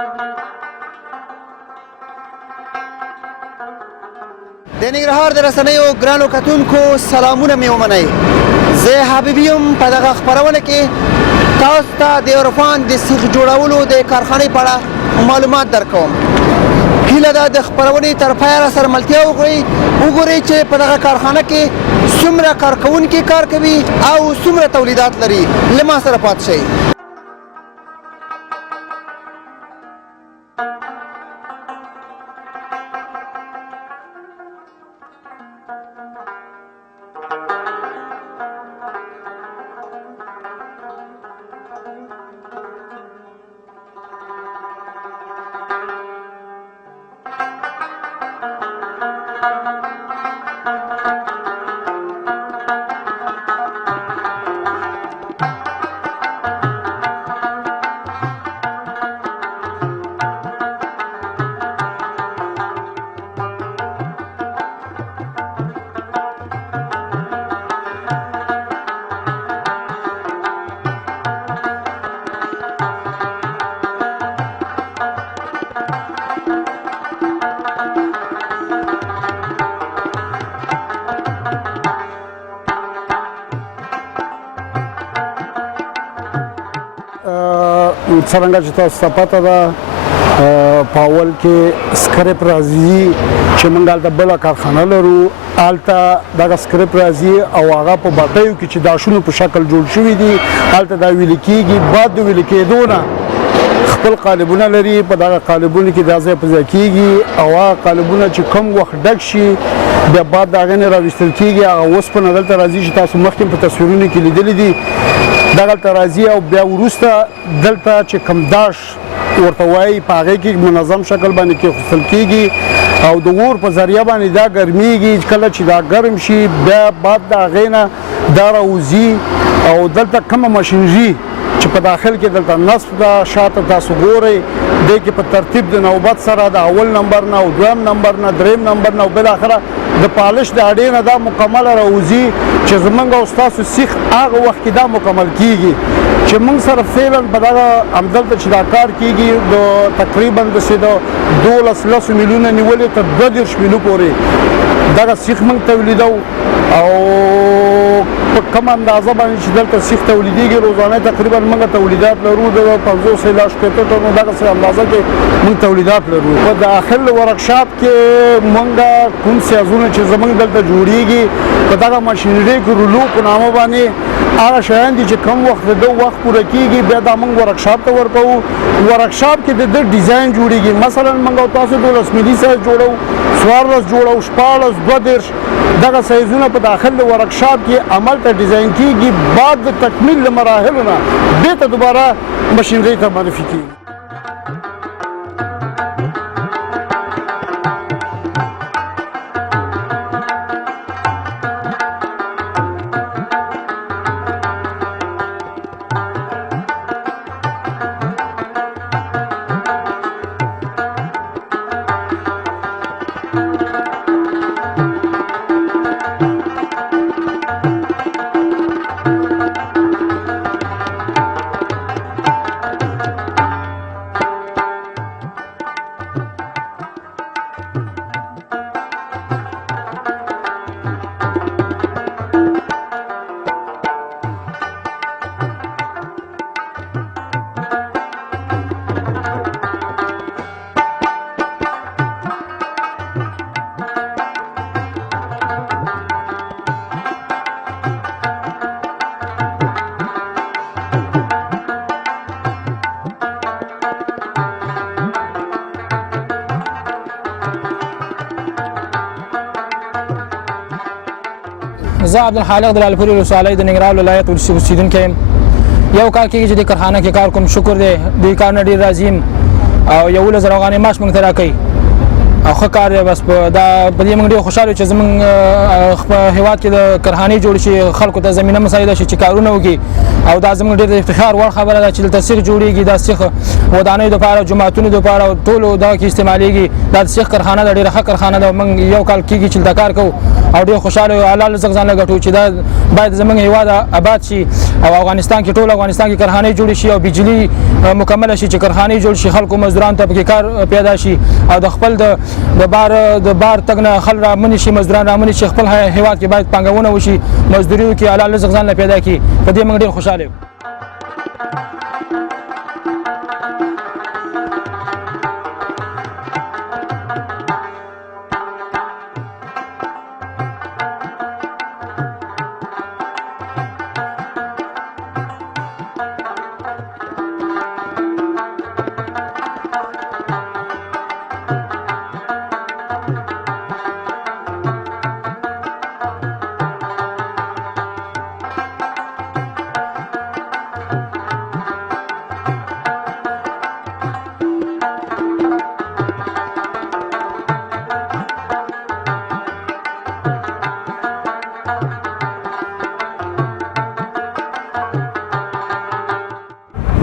د ننګرهار د رسنیو ګرانو کتونکو سلامونه مې ومنئ. زه حبیبي یم. په دغه خپرونه کې تاسو ته د عرفان د سیخ جوړولو د کارخانې په اړه معلومات درکوم. هیله ده د خپرونې تر پایه سره ملتیا وګورئ چې په دغه کارخانه کې څومره کارکوونکي کار کوي او څومره تولیدات لري. له ما سره پاتې شئ. څرنګه چې تاسو ته پته ده په اول کې سکرپ راځي چې موږ هلته بله کارخانه لرو. هلته دغه سکرپ راځي او هغه په بټیو کې چې داشونو په شکل جوړ شوي دي هلته دا ویلې کېږي. بعد د ویلې کېدو نه خپل قالبونه لري. په دغه قالبونو کې دا ځای په ځای کېږي او هغه قالبونه چې کم وخت ډک شي بیا بعد د هغې نه راویستل کېږي. هغه اوسپنه دلته راځي چې تاسو مخکې په تصویرونو کې لیدلي دي. دغلته راځي او بیا وروسته دلته چې کم داش ورته وایي په هغې کې منظم شکل باندې کېښودل کېږي او د اور په ذریعه باندې دا ګرمیږي. کله چې دا ګرم شي بیا بعد د هغې نه دا راوځي او دلته کومه ماشینري چې په داخل کې دلته نصب ده شاته تاسو ګورئ دی کې په ترتیب د نوبت سره د اول نمبر نه او دویم نمبر نه دریم نمبر نه او بالاخره د پالش د اډې نه دا مکمله راوځي چې زمونږ او ستاسو سیخ هغه وخت کې دا مکمل کېږي چې موږ سره فعلا په دغه همدلته چې دا کار کېږي د تقریبا داسې د 12 میلیونه نیولې تر 22 میلیونو پورې دغه سیخ موږ تولیدوو او په کومه اندازه باندې چې دلته سیخ تولیدېږي روزانه تقریبا موږ تولیدات لرو د 50 الی 60 ټنو دغسې اندازه کې موږ تولیدات لرو. په داخل ورکشاپ کې موږ کوم سیازونه چې زموږ دلته جوړېږي په دغه ماشینري کې رولو په نامه باندې هغه شیان دي چې کم وخت د وخت پوره کېږي بیا دا موږ ورکشاپ ته ورکوو. ورکشاپ کې د ډیزاین جوړېږي. مثلا موږ تاسو 12 ملي سایز جوړو 14 جوړو 14 22 دغه سایزونه په داخل د ورکشاپ کې عمل ته ډیزاین کېږي. بعد د تکمیل له مراحلو نه بېرته دوباره ماشینري ته معرفي کېږي. زه عبدالخالق د لعلپورې ولسوالۍ د ننګرهار ولایت اوسېدونکی یم. یو کال کېږي چې دې کارخانه کې کار کوم. شکر دی دې کار نه ډېر راضي یم او 11,000 افغانۍ معاش موږ ته راکوي او ښه کار دی. بس په دې موږ ډېر خوشحاله یو چې زموږ هېواد کې د کارخانې جوړ شي خلکو ته زمینه مساعده شي چې کارونه وکړي او دا زموږ ډېر د افتخار وړ خبره ده چې دلته سیخ جوړېږي. دا سیخ ودانیو دپاره جوماتونو دپاره ټولو دغه کې استعمالېږي. دا د سیخ کارخانه ده ډېره ښه کارخانه ده. موږ یو کال کېږي چې دلته کار کوو او ډېر خوشحاله یو. الله رزق ځان له ګټو چې دا باید زموږ هېواد آباد شي او افغانستان کې ټول افغانستان کې کارخانې جوړې شي او بجلي مکمله شي چې کارخانې جوړ شي خلکو مزدورانو ته پکې کار پیدا شي او د خپل د بار تګ نه خل رامنې شي مزدوران رامنې شي خپل هېواد کې باید پانګونه وشي مزدوري وکړي الله رزق ځان له پیدا کړي په دې موږ ډېر خوشحاله یو.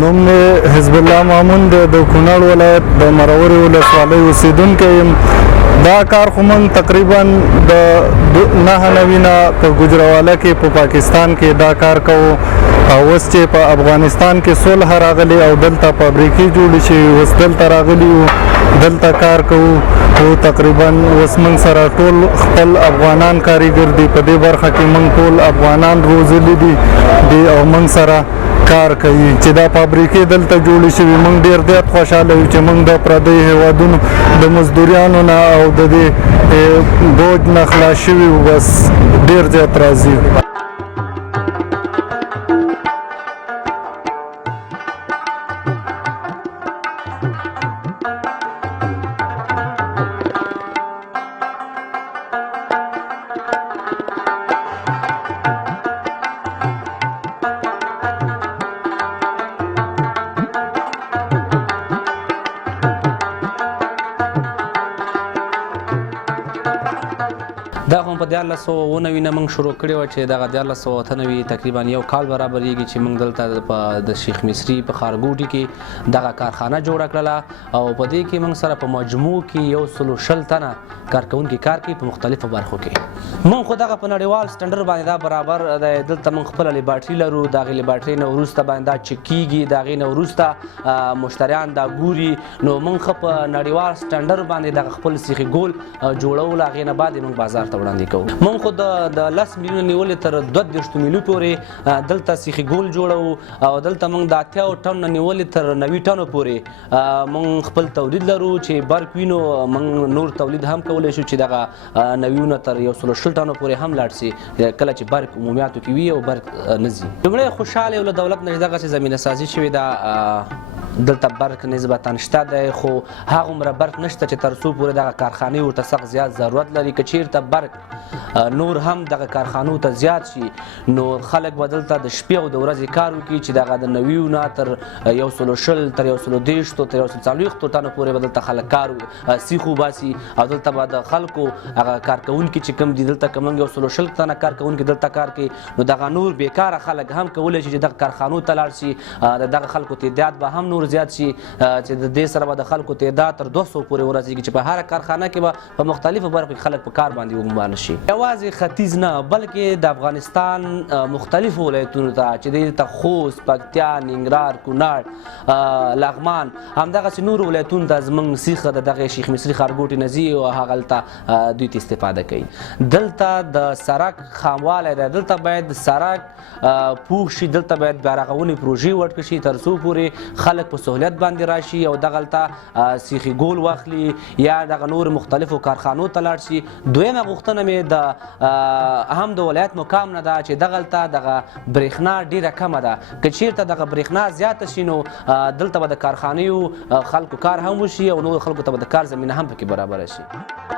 نوم مې حزب الله مامون دی د کونړ ولایت د مرورې ولسوالۍ اوسېدونکی یم. دا کار خو موږ تقریبا د 9 نه په ګوجرواله کې په پاکستان کې دا کار کوو او اوس چې په افغانستان کې صلح راغلی او دلته فابریکې جوړې شوي اوس دلته راغلي یو دلته کار کوو او تقریبا اوس موږ سره ټول خپل افغانان کاریګر دي په دې برخه کې موږ ټول افغانان روزلي دي او موږ سره کار کوي چې دا فابریکې دلته جوړې شوي. موږ ډېر زیات خوشحاله یو چې موږ د پردیو هېوادونو د مزدوریانو نه او د دې بوج نه خلاص شوي وو بس ډېر زیات راضي یو. دا هم په 1499 نه موږ شروع کړی و چې دغه 1498 تقریبا یو کال برابرېږي چې موږ دلته د شیخ مصري په ښارګوټي کې دغه کارخانه جوړه کړله او په دې کې موږ سره په مجموع کې 120 تنه کارکوونکي کار کوي په مختلفو برخو کې. موږ خو دغه په نړیوال سټنډرډ باندې دا برابر دلته موږ خپله لیبارټري لرو. د هغې لیبارټري نه وروسته باندې دا چک کېږي د هغې نه وروسته مشتریان دا ګوري نو موږ ښه په نړیوال سټنډرډ باندې دغه خپل سیخي ګول جوړول هغې نه بعد موږ بازار ته وړاندې کوو. موږ خو د 10 میلیونه نیولې تر 32 میلیون پورې دلته سیخي ګول جوړو او دلته موږ د 80 ټن نه نیولې تر 90 ټنو پورې موږ خپل تولید لرو چې برق وینو موږ نور تولید هم کولی شو چې دغه 90 نه تر 160 ټنو پورې هم لاړ شي کله چې برق عمومیاتو کې وي او برق نه ځي. لومړی خوشحاله یو له دولت نه دغسې زمینه سازي شوې ده. دلته برق نسبتا شته دی خو هغومره برق نشته چې تر څو پورې دغه کارخانې ورته سخت زیات ضرورت لري. که چېرته برق نور هم دغه کارخانو ته زیات شي نو خلک به دلته د شپې او د ورځې کار وکړي چې دغه د 90 نه تر 120 تر 130 تر 140 ټنو پورې به دلته خلک کار سیخ وباسي او دلته به د خلکو هغه کارکوونکي چې کوم دي دلته که موږ 120 تنه کارکوونکي دلته کار کوي نو دغه نور بیکاره خلک هم کولی شي چې دغه کارخانو ته لاړ شي. دغه خلکو تعداد به هم نور زیات شي چې د دې سره به د خلکو تعداد تر 200 پورې ورسېږي چې په هره کارخانه کې به په مختلفو برخو کې خلک په کار باندې وګمانه شي. یوازې ختیځ نه بلکې د افغانستان مختلفو ولایتونو ته چې دلته خوست پکتیا ننګرهار کونړ لغمان همدغسې نورو ولایتونو ته زموږ سیخه د دغه شیخ مصري ښارګوټي نه ځي او هغلته دوی ته استفاده کوي. دلته د سړک خاموالی دی دلته باید سړک پوخ شي دلته باید بیارغونې پروژې ورکړل شي تر څو پورې خلک په سهولیت باندې راشي او دغلته سیخي ګول واخلي یا دغه نور مختلفو کارخانو ته لاړ شي. دویمه غوښتنه مې د هم د ولایت مقام نه ده چې دغلته دغه برېښنا ډیره کمه ده. که چېرته دغه برېښنا زیاته شي نو دلته به د کارخانیو خلکو کار هم وشي او نورو خلکو ته به د کار زمینه هم پکې برابره شي.